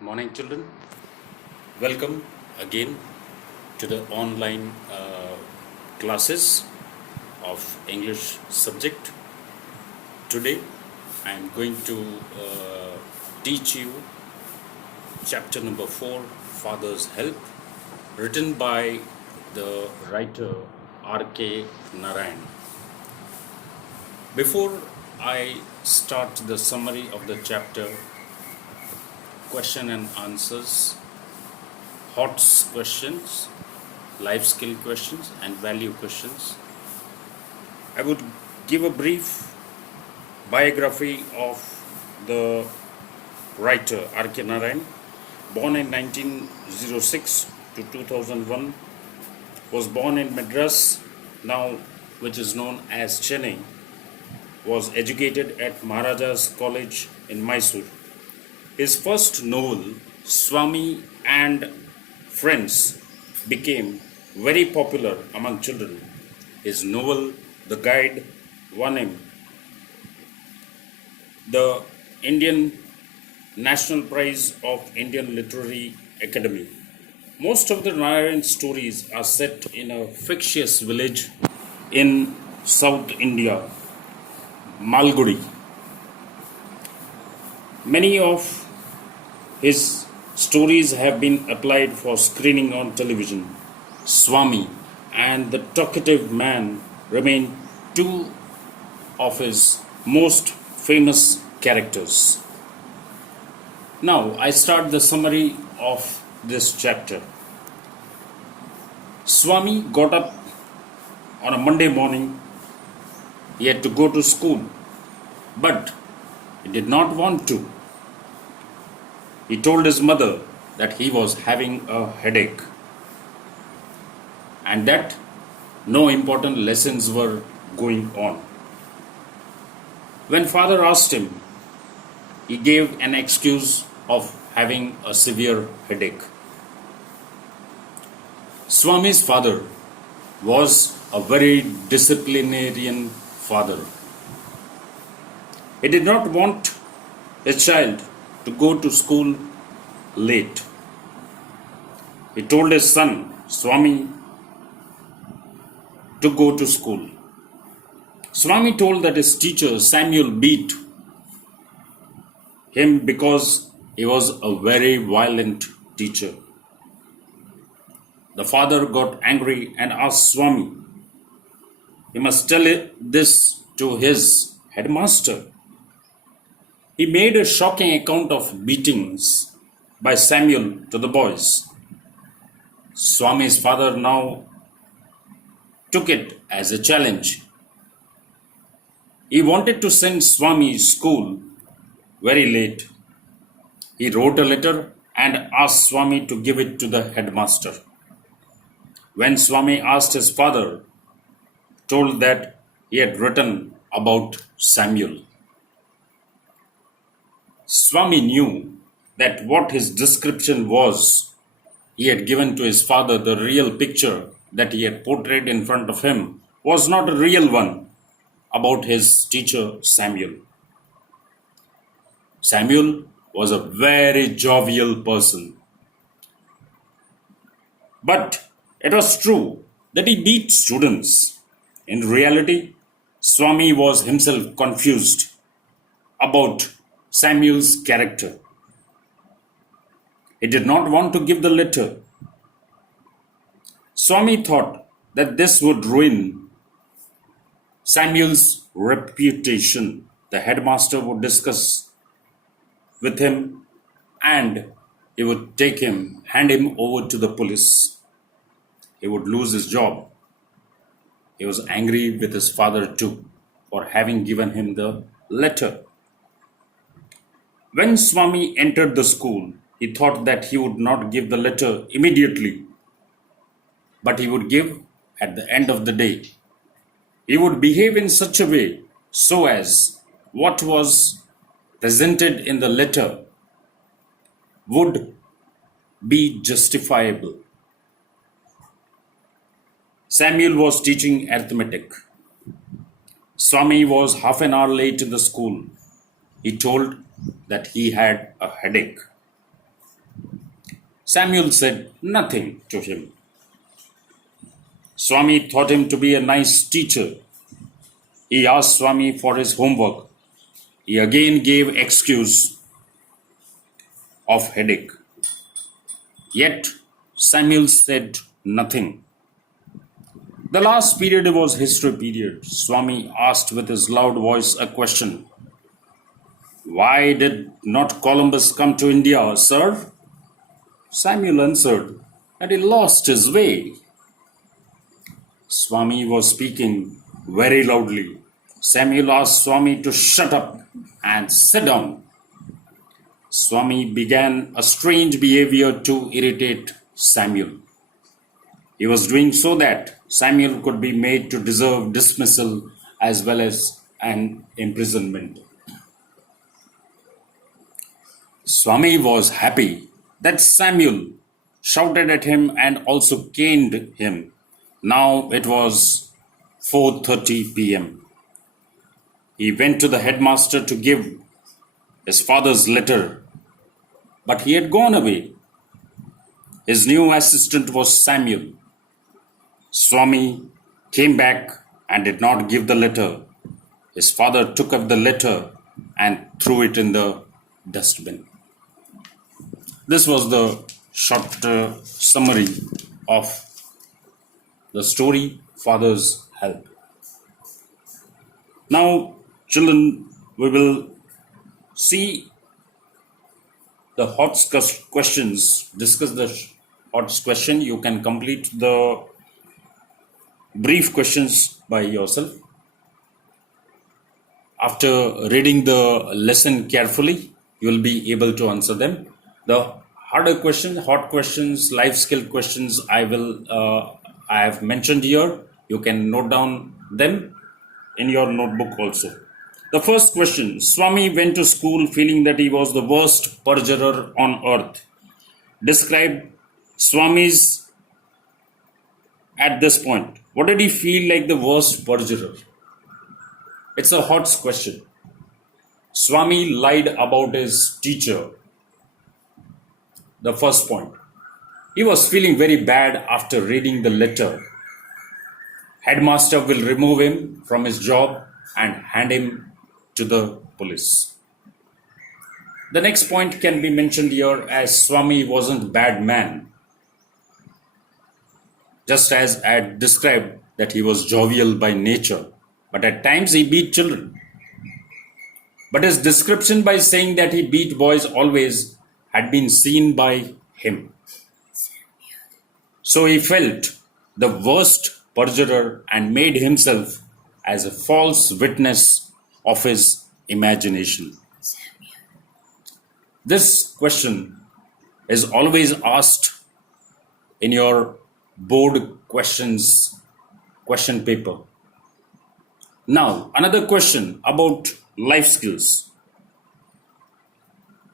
Morning, children. Welcome again to the online classes of English subject. Today, I am going to teach you chapter number 4, Father's Help, written by the writer R.K. Narayan. Before I start the summary of the chapter, question and answers, HOTS questions, life skill questions, and value questions, I would give a brief biography of the writer R.K. Narayan. Born in 1906 to 2001, was born in Madras, now which is known as Chennai, was educated at Maharaja's College in Mysore. His first novel, Swami and Friends, became very popular among children. His novel, The Guide, won him the Indian National Prize of Indian Literary Academy. Most of the Narayan stories are set in a fictitious village in South India, Malgudi. Many of his stories have been applied for screening on television. Swami and the Talkative Man remain two of his most famous characters. Now I start the summary of this chapter. Swami got up on a Monday morning. He had to go to school, but he did not want to. He told his mother that he was having a headache and that no important lessons were going on. When father asked him, he gave an excuse of having a severe headache. Swami's father was a very disciplinarian father. He did not want his child to go to school late. He told his son, Swami, to go to school. Swami told that his teacher, Samuel, beat him because he was a very violent teacher. The father got angry and asked Swami, he must tell this to his headmaster. He made a shocking account of beatings by Samuel to the boys. Swami's father now took it as a challenge. He wanted to send Swami to school very late. He wrote a letter and asked Swami to give it to the headmaster. When Swami asked his father, told that he had written about Samuel. Swami knew that what his description was, he had given to his father the real picture that he had portrayed in front of him was not a real one about his teacher Samuel. Samuel was a very jovial person. But it was true that he beat students. In reality, Swami was himself confused about Samuel's character. He did not want to give the letter. Swami thought that this would ruin Samuel's reputation. The headmaster would discuss with him and he would hand him over to the police. He would lose his job. He was angry with his father too for having given him the letter. When Swami entered the school, he thought that he would not give the letter immediately, but he would give at the end of the day. He would behave in such a way so as what was presented in the letter would be justifiable. Samuel was teaching arithmetic. Swami was half an hour late to the school. He told that he had a headache. Samuel said nothing to him. Swami thought him to be a nice teacher. He asked Swami for his homework. He again gave excuse of headache. Yet Samuel said nothing. The last period was history period. Swami asked with his loud voice a question. Why did not Columbus come to India, sir? Samuel answered that he lost his way. Swami was speaking very loudly. Samuel asked Swami to shut up and sit down. Swami began a strange behavior to irritate Samuel. He was doing so that Samuel could be made to deserve dismissal as well as an imprisonment. Swami was happy that Samuel shouted at him and also caned him. Now it was 4:30 p.m. He went to the headmaster to give his father's letter, but he had gone away. His new assistant was Samuel. Swami came back and did not give the letter. His father took up the letter and threw it in the dustbin. This was the short summary of the story, Father's Help. Now, children, we will see the hot questions, discuss the hot question. You can complete the brief questions by yourself. After reading the lesson carefully, you will be able to answer them. The harder questions, hot questions, life skill questions, I have mentioned here. You can note down them in your notebook also. The first question: Swami went to school feeling that he was the worst perjurer on earth. Describe Swami's at this point. What did he feel like the worst perjurer? It's a hot question. Swami lied about his teacher. The first point. He was feeling very bad after reading the letter. Headmaster will remove him from his job and hand him to the police. The next point can be mentioned here as Swami wasn't bad man. Just as I had described that he was jovial by nature, but at times he beat children. But his description by saying that he beat boys always had been seen by him. So he felt the worst perjurer and made himself as a false witness of his imagination. This question is always asked in your board questions, question paper. Now, another question about life skills.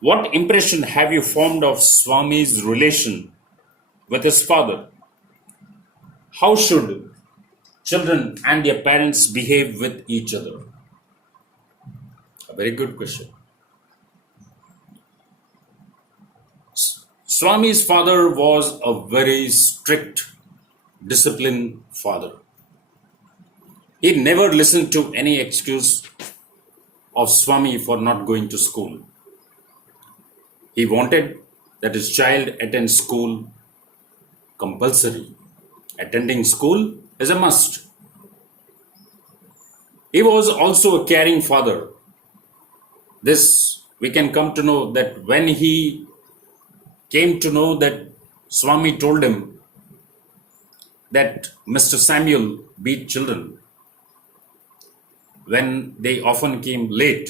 What impression have you formed of Swami's relation with his father? How should children and their parents behave with each other? A very good question. Swami's father was a very strict, disciplined father. He never listened to any excuse of Swami for not going to school. He wanted that his child attend school compulsory. Attending school is a must. He was also a caring father. This we can come to know that when he came to know that Swami told him that Mr. Samuel beat children when they often came late.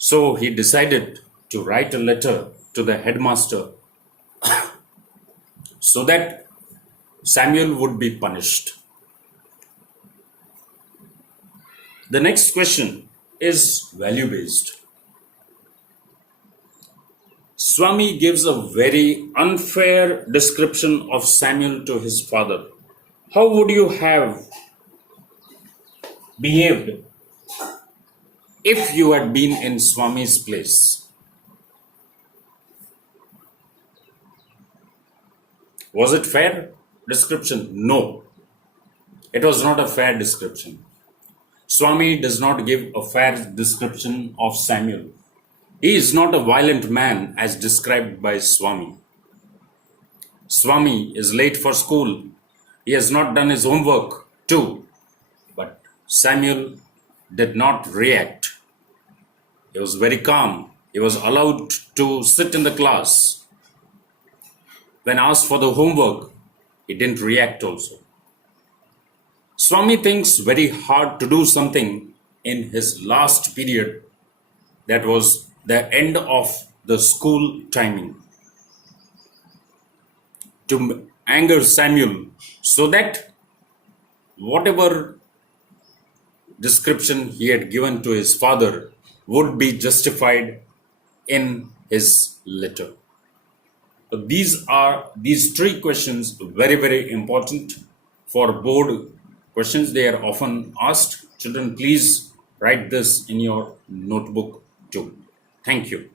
So he decided to write a letter to the headmaster so that Samuel would be punished. The next question is value based. Swami gives a very unfair description of Samuel to his father. How would you have behaved if you had been in Swami's place? Was it fair description? No, it was not a fair description. Swami does not give a fair description of Samuel. He is not a violent man as described by Swami. Swami is late for school. He has not done his homework too. But Samuel did not react. He was very calm. He was allowed to sit in the class. When asked for the homework, he didn't react also. Swami thinks very hard to do something in his last period, that was the end of the school timing, to anger Samuel so that whatever description he had given to his father would be justified in his letter. So these three questions very, very important for board questions. They are often asked. Children, please write this in your notebook too. Thank you.